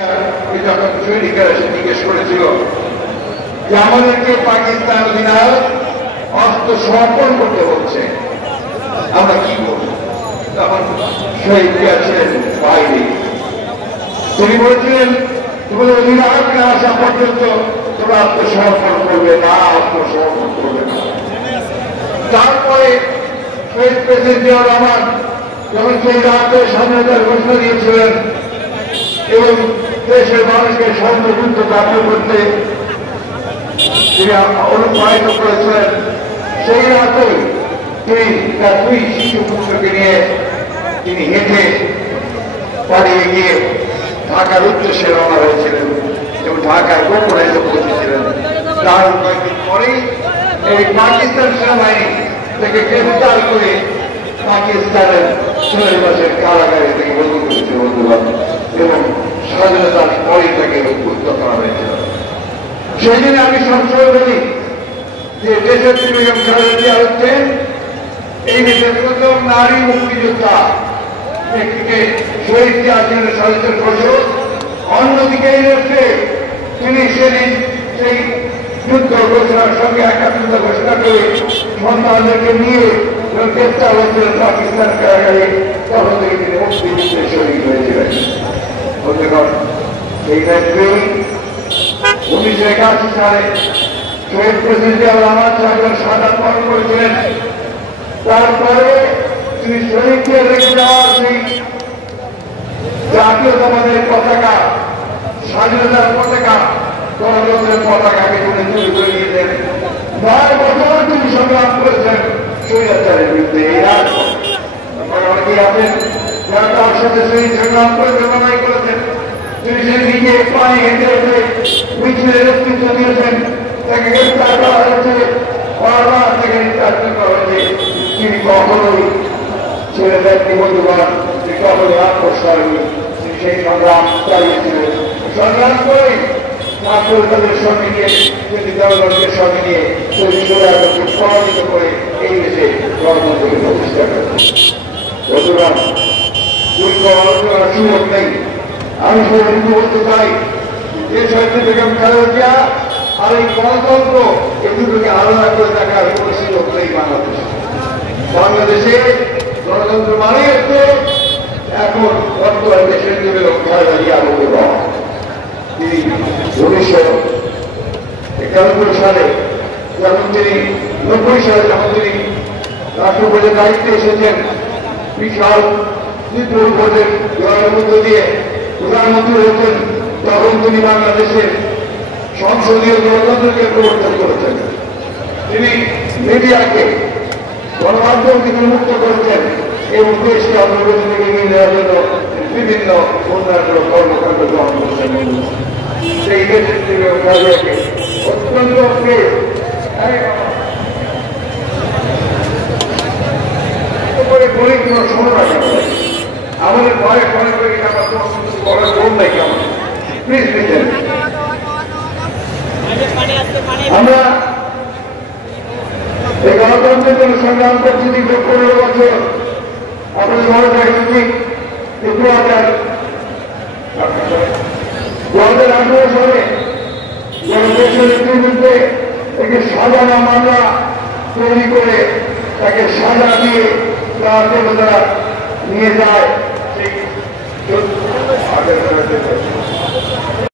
সৈনিকেরা সে জিজ্ঞেস করেছিল যে আমাদেরকে পাকিস্তান অধিনায়ক অস্ত্র সমর্পণ করতে হচ্ছে, আমরা কি করব? তখন শহীদ আছেন বাইরে, তিনি বলেছিলেন তোমাদের অধিনায়ক না আসা পর্যন্ত তোমরা আত্মসমর্পণ করবে না, আত্মসমর্পণ করবে না। তারপরে শহীদ প্রেসিডেন্ট জিয়াউর রহমান যখন সেই রাতে স্বাধীনতার ঘোষণা দিয়েছিলেন এবং দেশের মানুষকে স্বাধীনযুদ্ধ প্রাপ্ত করতে তিনি অনুপ্রাণিত করেছিলেন, সেই রাতে তিনি তার দুই শিশু পুত্রকে নিয়ে তিনি হেঁটে পালিয়ে গিয়ে ঢাকার উদ্দেশ্যে রওনা হয়েছিলেন এবং ঢাকার গোপনে এসে পৌঁছেছিলেন। তার কয়েকদিন পরেই এই পাকিস্তান সেনাবাহিনী থেকে গ্রেফতার করে পাকিস্তানের 6 মাসের কারাগারে থেকে বন্দী করেছিল বন্ধুবান, এবং স্বাধীনতার পরে তাকে উদ্বুদ্ধ করা হয়েছিল। সেই দিনে আমি সবসময় বলি যে দেশের বেগম খালেদা জিয়া হচ্ছেন এই দেশের প্রথম নারী মুক্তিযোদ্ধা। একদিকে শহীদ জিয়া ছিলেন স্বাধীনতার ঘোষক, অন্যদিকে এই দেশে তিনি সেই যুদ্ধ ঘোষণার সঙ্গে একাত্মতা ঘোষণা করে সন্তানদেরকে নিয়ে গ্রেফতার হয়েছিলেন পাকিস্তান কারাগারে, তখন থেকে তিনি মুক্তিযুদ্ধে শহীদ হয়েছিলেন। এই নেত্রী 1981 সালে শহীদ প্রেসিডেন্ট জিয়াউর রহমান সাহেবের শাহাদাত বরণ করেছিলেন। তারপরে তিনি শহীদকে রেখে যাওয়া সেই জাতীয়তাবাদের পতাকা, স্বাধীনতার পতাকা, গণতন্ত্রের পতাকাকে তিনি তৈরি করে দিয়েছেন। 9 বছর তিনি সংগ্রাম করেছেন স্বৈরাচারের বিরুদ্ধে। অনেকেই আছেন যারা তার সাথে সেই সংগ্রাম করে লড়াই করেছেন। তিনি সেদিকে পানি হেঁটে হেঁটে মিছিলের নেতৃত্ব দিয়েছেন, তাকে গ্রেফতার করা হয়েছে, বারবার তাকে নির্যাতন করা হয়েছে। তিনি কখনোই ছেড়ে দেননি বন্ধুবান, তিনি কখনোই আপোষ করেননি। তিনি সেই সংগ্রাম চালিয়েছিলেন, সংগ্রাম করেই তাদের সঙ্গে নিয়ে তিনি জনগণকে সঙ্গে নিয়ে স্বৈরাচারকে পরাজিত করে এই দেশে গণতন্ত্রকে প্রতিষ্ঠা করেন। বন্ধুবান, সুযোগ নেই। আমি সেটা বলতে চাই যে শহীদ বেগম খালেদা জিয়া আর এই গণতন্ত্র এই দুটোকে আলাদা করে দেখার কোনো সুযোগ নেই বাংলাদেশে। বাংলাদেশে গণতন্ত্র মানে হচ্ছে এখন বর্তমান দেশের বেগম খালেদা জিয়া বলতে তিনি 1991 সালে যখন তিনি 90 সালে যখন তিনি রাষ্ট্রপতির দায়িত্বে এসেছেন, বিশাল ভোটের লড়াইয়ের মধ্য দিয়ে প্রধানমন্ত্রী হয়েছেন, তখন তিনি বাংলাদেশের সংসদীয় গণতন্ত্রকে প্রবর্তন করেছেন। তিনি মিডিয়াকে, গণমাধ্যম থেকে মুক্ত করেছেন এবং দেশকে অগ্রগতি থেকে এগিয়ে নেওয়ার জন্য বিভিন্ন উন্নয়নমূলক কর্মকাণ্ড গ্রহণ করেছেন। সেই দেশের থেকে অত্যন্ত গরিব কোনো শোনো না কেন, আমাদের ঘরে মনে করি আমার ফোন নাই কেমন, প্লিজ লিখেন। আমরা এই গণতন্ত্রের জন্য সংগ্রাম করছি দীর্ঘ 15 বছর। আপনাদের মনে থাকে উচিত যে 2018 সালে দেশের বিরুদ্ধে একটি সাজানো মামলা তৈরি করে তাকে সাজা দিয়ে তারা নিয়ে যায়।